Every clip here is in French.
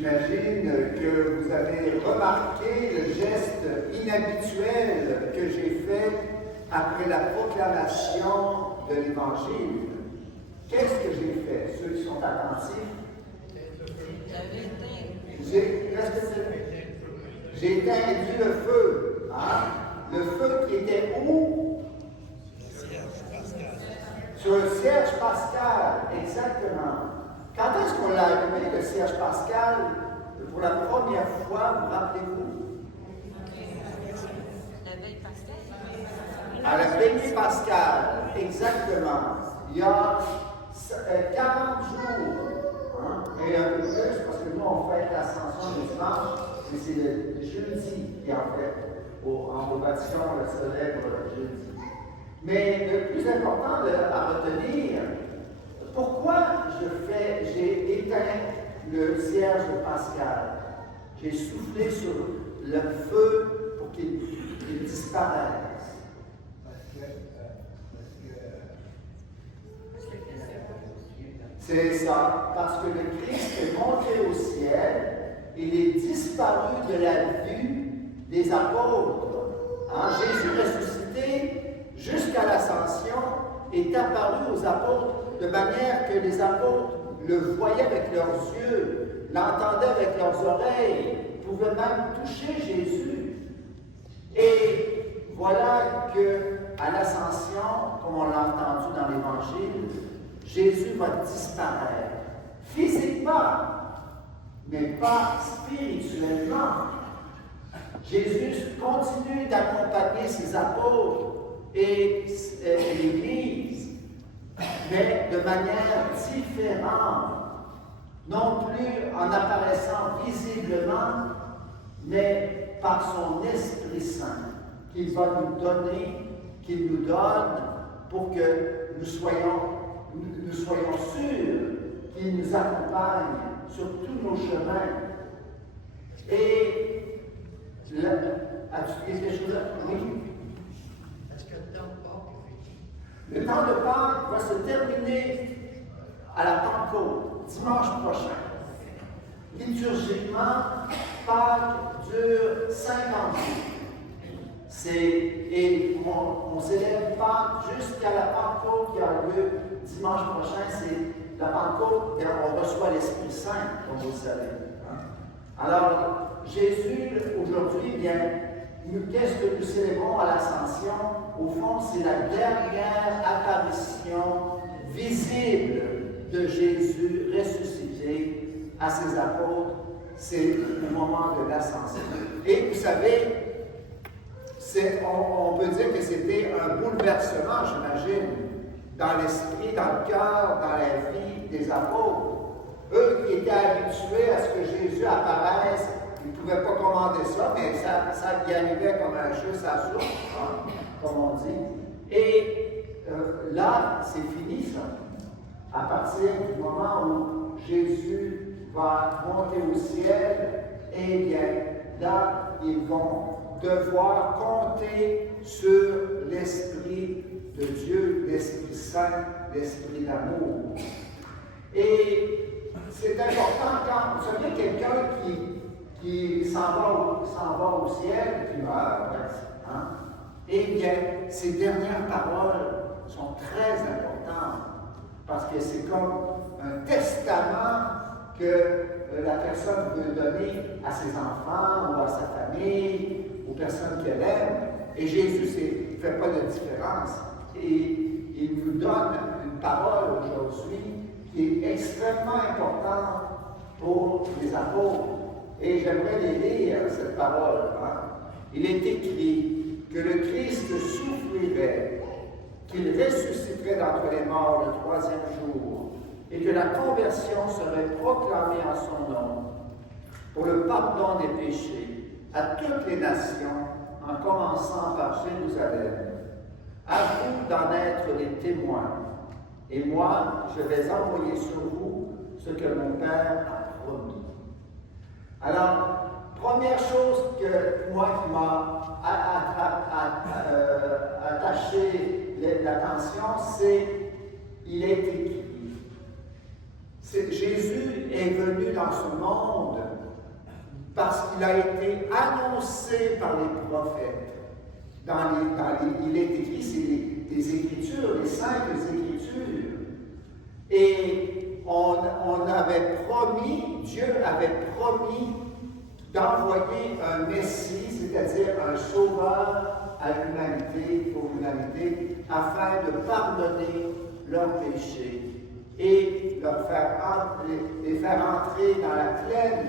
J'imagine que vous avez remarqué le geste inhabituel que j'ai fait après la proclamation de l'Évangile. Qu'est-ce que j'ai fait? Ceux qui sont attentifs. J'ai éteint le feu. Hein? Le feu qui était où? Sur le Cierge Pascal, exactement. Quand est-ce qu'on l'a allumé, le Cierge Pascal, pour la première fois, vous rappelez-vous? La veille pascale. À la veille pascale, exactement. Il y a 40 jours, hein, et un peu plus, parce que nous, on fête l'ascension du dimanche, mais c'est le jeudi qui en fait, en Vatican, on le célèbre le jeudi. Mais le plus important à retenir, pourquoi j'ai éteint le cierge pascal? J'ai soufflé sur le feu pour qu'il disparaisse. C'est ça, parce que le Christ est monté au ciel, il est disparu de la vue des apôtres. Hein? Jésus ressuscité jusqu'à l'ascension est apparu aux apôtres de manière que les apôtres le voyaient avec leurs yeux, l'entendaient avec leurs oreilles, pouvaient même toucher Jésus. Et voilà qu'à l'ascension, comme on l'a entendu dans l'Évangile, Jésus va disparaître, physiquement, mais pas spirituellement. Jésus continue d'accompagner ses apôtres et l'Église, mais de manière différente, non plus en apparaissant visiblement, mais par son Esprit Saint, qu'il va nous donner, qu'il nous donne pour que nous soyons sûrs qu'il nous accompagne sur tous nos chemins. Et as-tu quelque chose à dire? Oui. Est-ce que le temps de Pâques est fini? Le temps de Pâques va se terminer à la Pentecôte, dimanche prochain. Liturgiquement, Pâques dure 50 jours. Et on célèbre Pâques jusqu'à la Pentecôte qui a lieu dimanche prochain. C'est la Pentecôte, on reçoit l'Esprit Saint, comme vous le savez. Alors, Jésus, aujourd'hui, qu'est-ce que nous célébrons à l'Ascension? Au fond, c'est la dernière apparition visible de Jésus ressuscité à ses apôtres. C'est le moment de l'Ascension. Et vous savez, on peut dire que c'était un bouleversement, j'imagine, dans l'esprit, dans le cœur, dans la vie des apôtres. Eux qui étaient habitués à ce que Jésus apparaisse, ils ne pouvaient pas commander ça, mais ça y arrivait comme un jeu à soupe, hein, comme on dit. Et là, c'est fini ça. À partir du moment où Jésus va monter au ciel, eh bien, là, ils vont devoir compter sur l'Esprit de Dieu, l'Esprit Saint, l'Esprit d'amour. Et c'est important quand vous savez quelqu'un qui s'en va au ciel, qui meurt, hein? Eh bien, ces dernières paroles sont très importantes parce que c'est comme un testament que la personne veut donner à ses enfants ou à sa famille, aux personnes qu'elle aime. Et Jésus ne fait pas de différence. Et il nous donne une parole aujourd'hui qui est extrêmement importante pour les apôtres. Et j'aimerais les lire, cette parole. Hein? Il est écrit que le Christ souffrirait, qu'il ressusciterait d'entre les morts le troisième jour, et que la conversion serait proclamée en son nom pour le pardon des péchés à toutes les nations, en commençant par Jérusalem. À vous d'en être les témoins. Et moi, je vais envoyer sur vous ce que mon Père a promis. Alors, première chose que moi qui m'a attaché l'attention, c'est il est écrit. Jésus est venu dans ce monde parce qu'il a été annoncé par les prophètes. Il est écrit, c'est les Écritures, les Saintes Écritures. Et on avait promis, Dieu avait promis d'envoyer un Messie, c'est-à-dire un sauveur à l'humanité, pour l'humanité, afin de pardonner leurs péchés et les faire entrer dans la pleine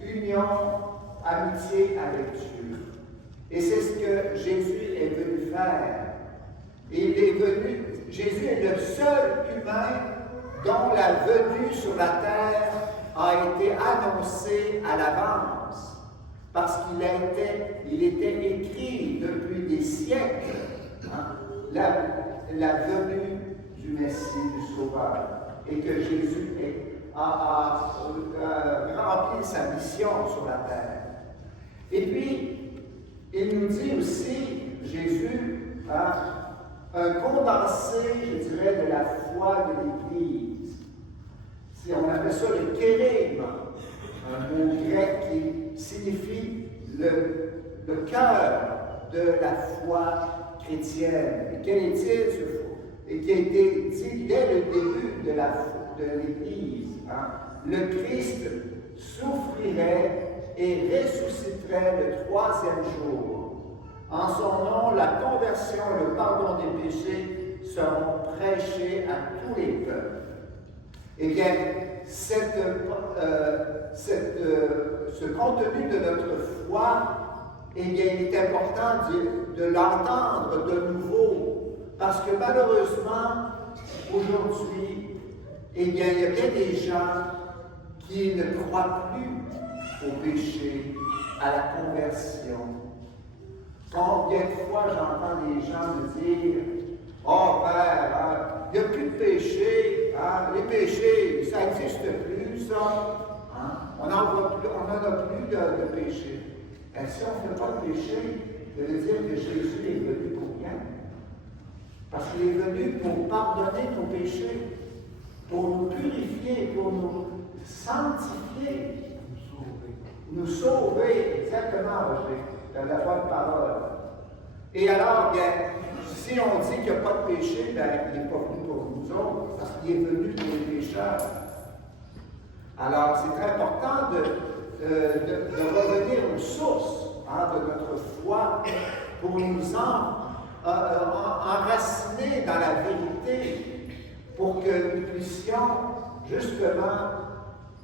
union, amitié avec Dieu. Et c'est ce que Jésus est venu faire. Jésus est le seul humain dont la venue sur la terre a été annoncée à l'avance, parce qu'il était écrit depuis des siècles, la venue du Messie, du Sauveur, et que Jésus a rempli sa mission sur la terre. Et puis, il nous dit aussi, Jésus, un condensé, je dirais, de la foi de l'Église. On appelle ça le kérigme, un mot grec qui signifie le cœur de la foi chrétienne. Et quel est-il ce foi? Et qui a été dit dès le début de l'Église. Le Christ souffrirait et ressusciterait le troisième jour. En son nom, la conversion et le pardon des péchés seront prêchés à tous les peuples. Eh bien, ce contenu de notre foi, eh bien, il est important de l'entendre de nouveau, parce que malheureusement, aujourd'hui, eh bien, il y a bien des gens qui ne croient plus au péché, à la conversion. Combien de fois j'entends des gens me dire « Oh Père, il n'y a plus de péché, les péchés, ça n'existe plus, ça. On n'en a plus de péché. » Et si on ne fait pas de péché, ça veut dire que Jésus est venu pour rien. Parce qu'il est venu pour pardonner nos péchés, pour nous purifier, pour nous sanctifier, nous sauver, exactement, Roger, dans la bonne parole. Et alors, bien, si on dit qu'il n'y a pas de péché, bien, il n'est pas venu pour nous autres, parce qu'il est venu pour les pécheurs. Alors, c'est très important de revenir aux sources de notre foi pour nous enraciner dans la vérité, pour que nous puissions, justement,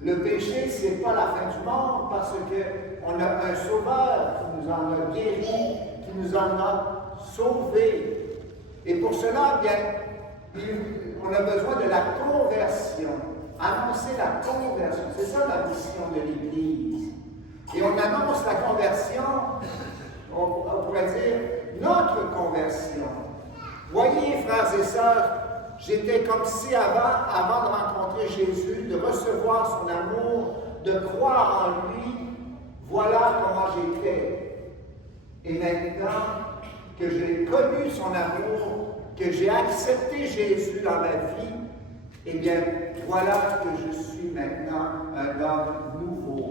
le péché, ce n'est pas la fin du monde, parce qu'on a un sauveur qui nous en a guéri, qui nous en a sauvés. Et pour cela, bien, on a besoin de la conversion. Annoncer la conversion, c'est ça la mission de l'Église. Et on annonce la conversion, on pourrait dire notre conversion. Voyez, frères et sœurs, j'étais comme si avant de rencontrer Jésus, de recevoir son amour, de croire en lui, voilà comment j'étais. Et maintenant que j'ai connu son amour, que j'ai accepté Jésus dans ma vie, eh bien, voilà que je suis maintenant un homme nouveau,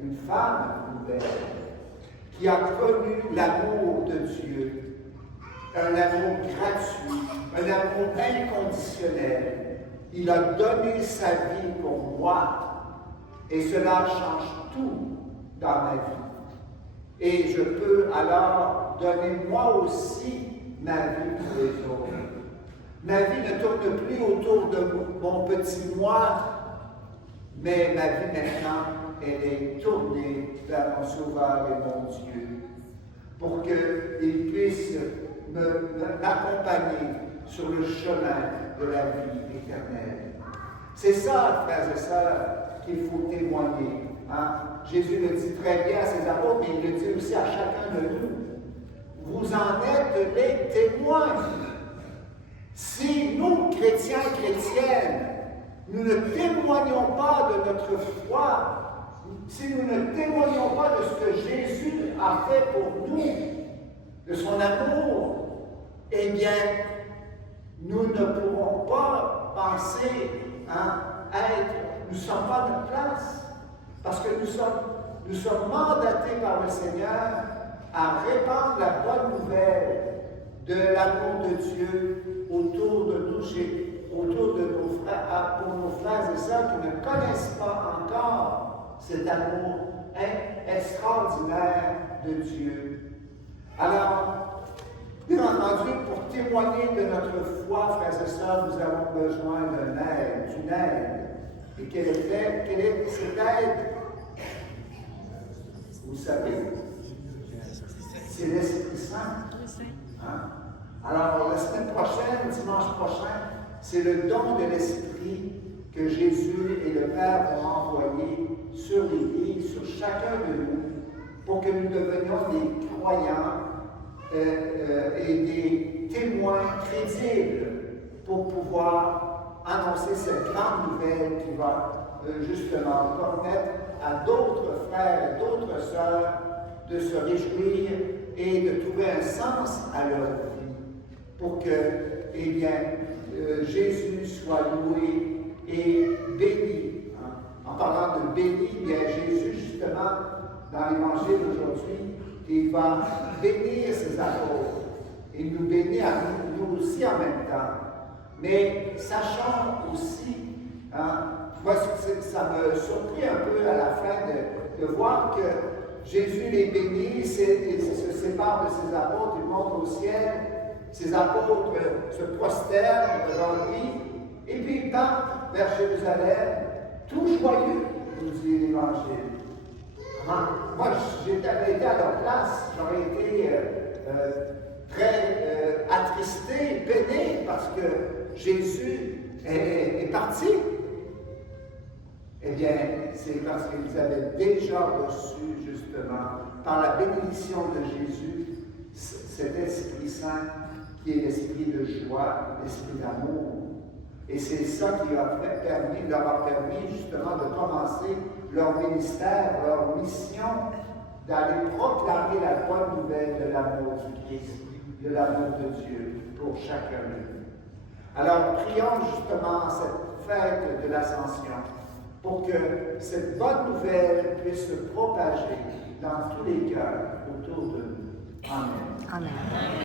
une femme nouvelle, qui a connu l'amour de Dieu, un amour gratuit, un amour inconditionnel. Il a donné sa vie pour moi, et cela change tout dans ma vie. Et je peux alors donner moi aussi ma vie pour les autres. Ma vie ne tourne plus autour de mon petit moi, mais ma vie maintenant, elle est tournée vers mon Sauveur et mon Dieu, pour qu'il puisse m'accompagner sur le chemin de la vie éternelle. C'est ça, frères et sœurs, qu'il faut témoigner. Jésus le dit très bien à ses apôtres, mais il le dit aussi à chacun de nous. Vous en êtes les témoins. Si nous, chrétiens et chrétiennes, nous ne témoignons pas de notre foi, si nous ne témoignons pas de ce que Jésus a fait pour nous, de son amour, eh bien, nous ne pourrons pas penser nous ne sommes pas à notre place, parce que nous sommes nous sommes mandatés par le Seigneur à répandre la bonne nouvelle de l'amour de Dieu autour de nous, autour de nos frères, pour nos frères et sœurs qui ne connaissent pas encore cet amour extraordinaire de Dieu. Alors, bien entendu, pour témoigner de notre foi, frères et sœurs, nous avons besoin d'une aide. Et quelle est cette aide? Vous savez, c'est l'Esprit Saint. Hein? Alors, la semaine prochaine, dimanche prochain, c'est le don de l'Esprit que Jésus et le Père vont envoyer sur l'Église, sur chacun de nous, pour que nous devenions des croyants et des témoins crédibles pour pouvoir annoncer cette grande nouvelle qui va justement permettre à d'autres frères et d'autres sœurs de se réjouir et de trouver un sens à leur vie pour que, eh bien, Jésus soit loué et béni. Hein. En parlant de béni, bien Jésus, justement, dans l'Évangile d'aujourd'hui, il va bénir ses apôtres. Il nous bénit à nous aussi en même temps. Mais sachant aussi, hein, moi, ça me surprit un peu à la fin de voir que Jésus les bénit, il se sépare de ses apôtres, il monte au ciel, ses apôtres se prosternent devant lui, et puis ils partent vers Jérusalem, tout joyeux, nous dit l'Évangile. Moi, j'avais été à leur place, j'aurais été très attristé, peiné, parce que Jésus est parti. Eh bien, c'est parce qu'ils avaient déjà reçu, justement, par la bénédiction de Jésus, cet Esprit Saint qui est l'esprit de joie, l'esprit d'amour. Et c'est ça qui leur a permis justement de commencer leur ministère, leur mission, d'aller proclamer la bonne nouvelle de l'amour du Christ, de l'amour de Dieu pour chacun de nous. Alors, prions justement cette fête de l'Ascension pour que cette bonne nouvelle puisse se propager dans tous les cœurs autour de nous. Amen. Amen.